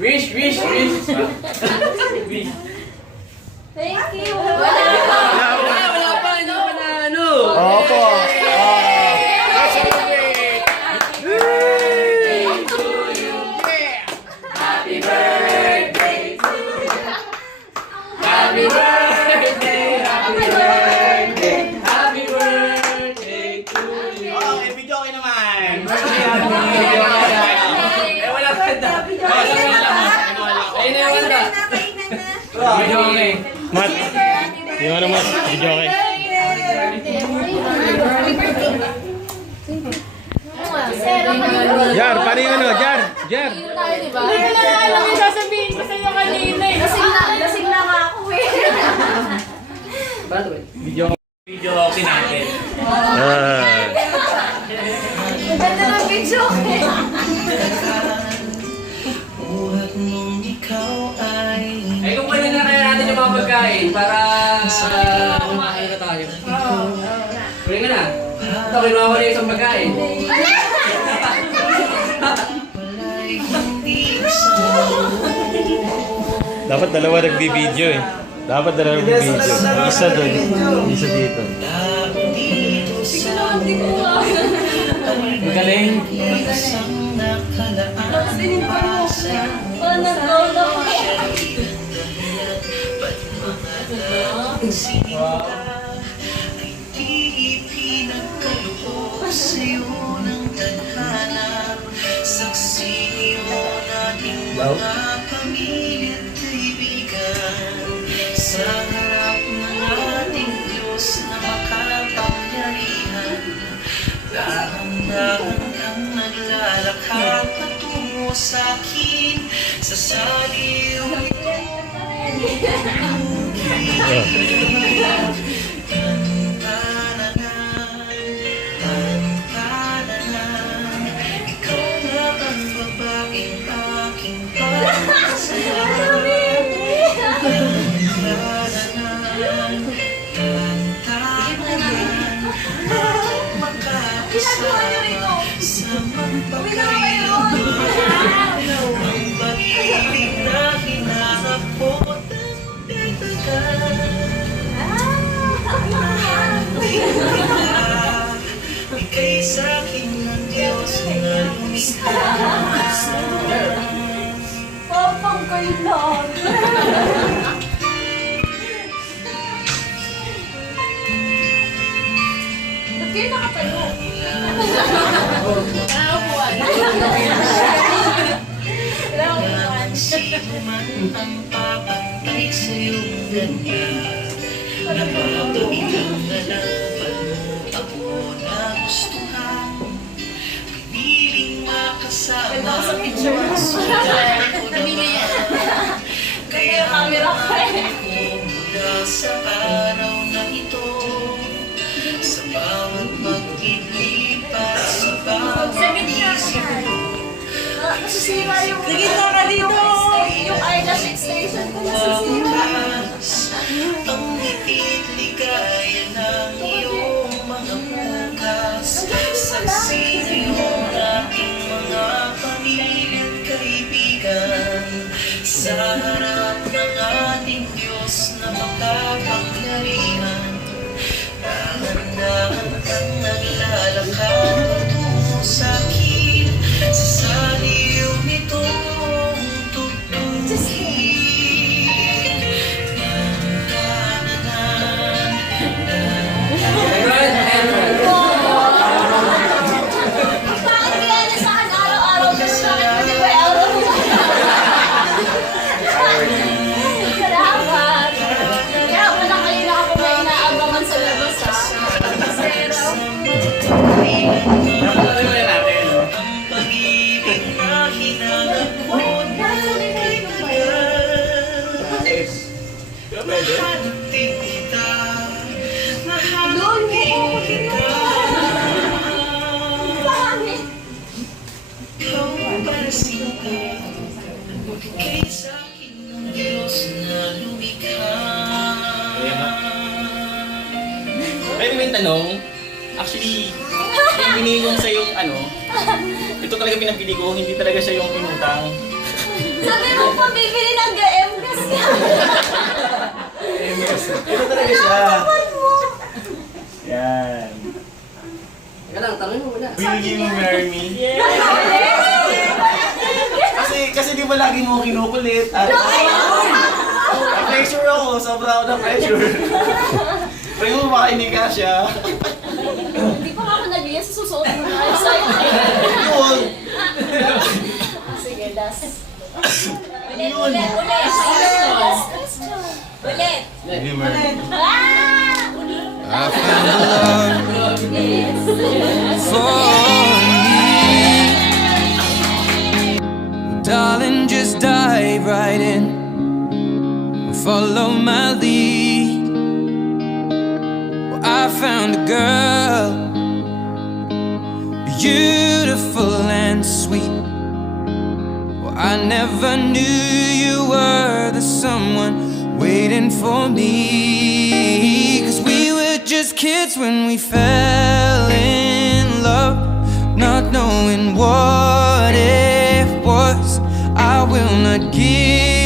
Wish. Wish. Thank you. Wala pa, hindi pa na ano. Opo. Happy birthday to you. Happy birthday, happy birthday, happy birthday to you. Okay, video kayo naman. Wala pa. Ayun na yung wala. Video okay. Mat. Yung ano, Mat? Video kayo. Jar, paano yung ano? Jar. Sasabihin ko sa'yo kanina eh. Lasing na nga ako eh. Video okay natin. Ang ganda ng video eh. Ay, kukunin na kaya natin yung mga pagkain para kumain na tayo. Kunin ka na. Ito, kinuha ko na yung isang pagkain. Dapat dalawa nagbibideo eh. Dapat dalawa nagbibideo. Isa doon. Isa dito. Magaling. Sa harap ng ating Diyos na makapangyarihan, dahan-dahan kang naglalakad patungo sa akin, sa saliw ito. Pantanan, ikaw na ang babaeng aking pagmamahal. Ginagawa niyo rito. Sa magpakain Ang pag-ibig na hinanap ko at bigay sa akin ng Diyos na lumikas. Papang kayo lang. Ba't kayo nakatayo? Sino man ang papantay sa iyong ganyan, napapailang na laban mo ako na gustuhan, piniling makasama Ganda ko sa picture mo mo. ang sulat ko Nabili yan. naman. Kaya camera ko eh. mahal ko mula sa araw na ito, sa bawat pag-iglipat, sa bawat isip ko. Nasisira yung... Nagita ka dito! Yung eyelash extension ko nasisira. Ang higit ligaya ng iyong mga bukas, saksi ngayon ating mga pamilya at kaibigan, sa harap ng ating Diyos na makapangyarihan, dahan-dahan kang naglalakad patungo sa akin, sa saliw nitong tutuin. mo yung tanong, actually, yung binigong sa yung ano, ito talaga pinapili ko, hindi talaga siya yung inutang. Sabi mo pa, bibili ng GM kasi. Ito talaga siya. Yan. Teka lang, tanongin mo muna. Will you marry me? Kasi di ba lagi mo kinukulit? Na-pressure ako, sobra ako na-pressure. Pwede mo makainig ka siya. Hindi pa ako nag-iyan sa susuot mo na. Excited. Yun. Sige, last. Yun. Ulit. Will you marry me? I found a love for me. Darling, just dive right in. Follow my lead. Well, I found a girl, beautiful and sweet. Well, I never knew you were the someone waiting for me. 'Cause we were just kids when we fell in love, not knowing what it was. I will not give